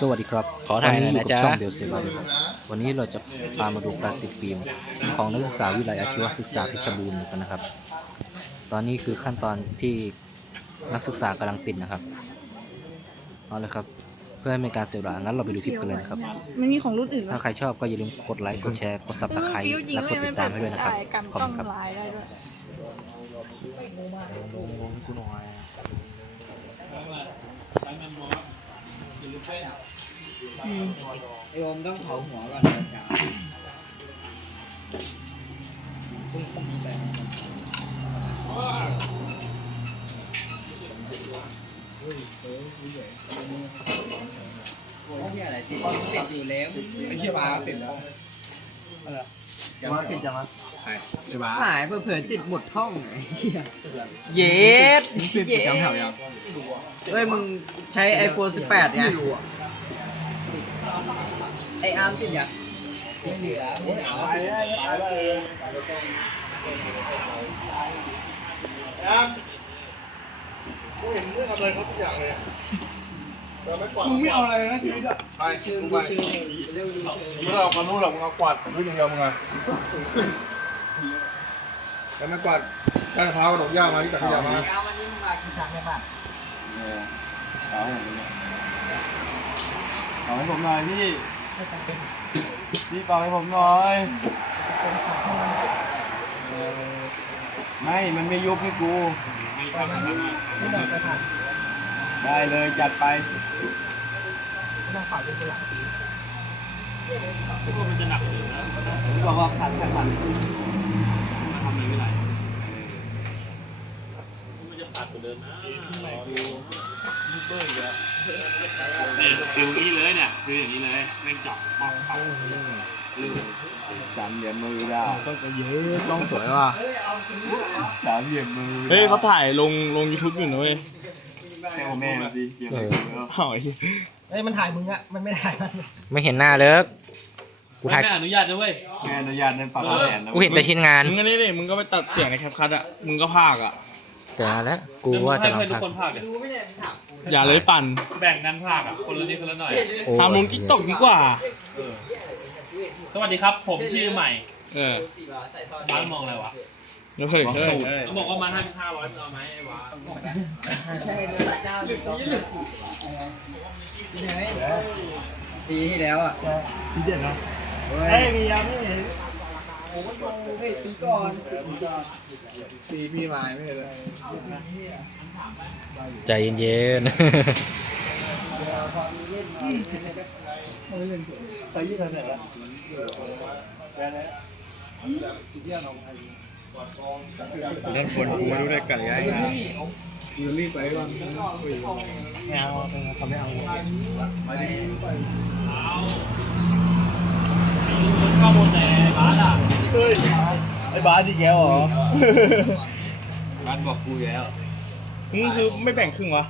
สวัสดีครับขอถ่ายหน่อยวันะอยู่กับจ๊ะช่องเบลเซบายครับวันนี้เราจะพามาดูการติดฟิล์มของนักศึกษาวิทยาลัยอาชีวศึกษาเพชรบูรณ์กันนะครับ ตอนนี้คือขั้นตอนที่นักศึกษากำลังติดนะครับเอาเลยครับ เพื่อให้เป็นการเสียเวลางั้นเราไปดูคลิปกันเลยนะครับมันมีของรุ่นอื่นไหมถ้าใครชอบก็อย่าลืมกดไลค์กดแชร์กดซับสไครต์ฟิวจริงและกไม่ดติไม่ดตามให้ด้วยนะครับกันขอบกล้อคุงณครับ ลาย ได้อโอมต้องเผาหัวก่อนนะจ๊ะที่อะไรติดติดอยู่แล้วไม่ใช่ปลาติดแล้วมาติดยังวะ หายเผื่อๆติดหมดห้องไอ้เหี้ยเย็ดติดจำแถวยังเฮ้ยมึงใช้ไอโฟน18ไงไออาร์มติดยังไม่เหลือไม่เอากูเห็นเรื่องอะไรเขาทุกอย่างเลยแต่ไม่กวาดมึงไม่เอาอะไรนะชีวิตอะไปมึงไปมึงไม่เอาความรู้หรอกมึงเอากวาดรู้อย่างเดียวมึงไง แล้วไม่กวาดก้านมะพร้าวกระดกหญ้ามาที่ตัดขยะมาเอาวันนี้มึงมากี่ครั้งได้บ้างเอาให้ผมหน่อยพี่พี่เป่าให้ผมหน่อยเออไม่มันไม่ยุบให้กูได้เลยจัดไปผมบอกว่าขันขัน ฟิวนี้เลยเนี่ยคืออย่างนี้เลยแม่งเจาะปองปังสามเหลี่ยมมือได้ต้องสวยว่ะสามเหลี่ยมมือเฮ้ยเขาถ่ายลงลงยูทูบอยู่นะเว้ยแค่แม่ดิเหลี่ยมมือแล้วเฮ้ยเฮ้ยมันถ่ายมึงอะมันไม่ถ่ายมันไม่เห็นหน้าเลิกกูไม่ถ่ายไม่อนุญาตนะเว้ยแม่อนุญาตในปากแผนแล้วกูเห็นแต่ชิ้นงานมึงก็นี่เลยมึงก็ไปตัดเสียงในแคปคัทอะมึงก็พากอะ แต่นานแล้วกูว่าจะลองให้เพื่อนทุกทำคนพากกันดูไม่ได้มึงถามอย่าเลยปั่นแบ่งกันพากอะคนละนิดคนละหน่อย โอ้ทำลงทิกตอกดีกว่า สวัสดีครับ ผมชื่อใหม่เออใส่ซอนบ้านมองอะไรวะเดี๋ยวเฮ้ยเฮ้ยเฮ้ยเขาบอกว่ามาให้ห้าร้อยเอาไหมไอ้วะใช่เลยเจ้าหรือต้องปีที่แล้วอะพี่เด่นเนาะเฮ้ยมียังไม่เห็น โอ้โหเฮ้ยปีก่อนปีพี่มาไม่เลย ใจเย็นตอนยี่เท่าไหร่ละนั่นคนกูไม่รู้ได้กัดยังไงมึงรีบไปก่อนข้าวบนแต่ร้านอะ ไอ้ บาสอีกแล้วเหรอร้านบอกกูแล้ว มึงคือไม่แบ่งครึ่งวะ